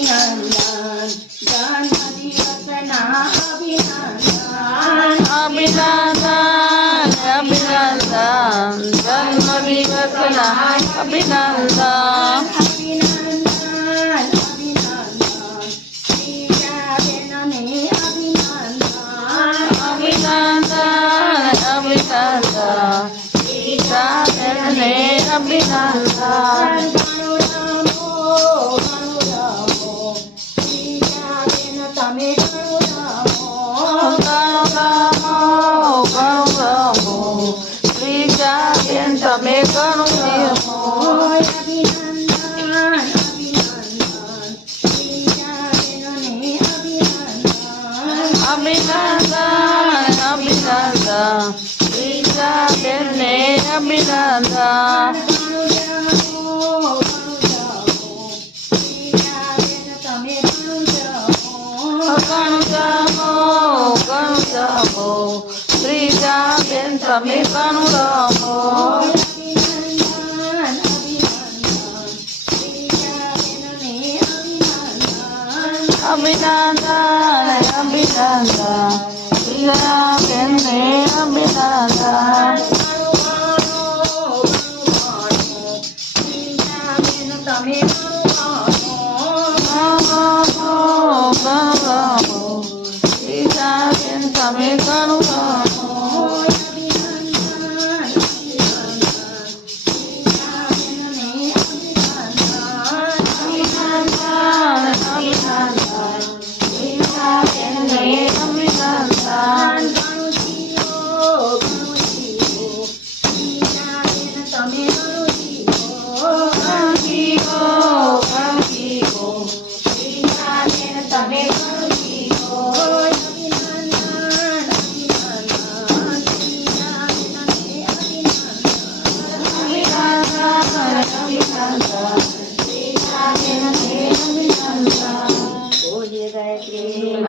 અભિનંદન જન્મદિવસના અભિનંદન અભિનંદન અભિનંદન જન્મદિવસના અભિનંદન અભિનંદન તમે ઘણું અભિનંદન અભિનંદન બેનને અભિનંદન ત્રીજા બેન તમે ઘણું રમો અભિનંદન અભિનંદન ત્રીજા બેનને અભિનંદન તમે ઘણું તમે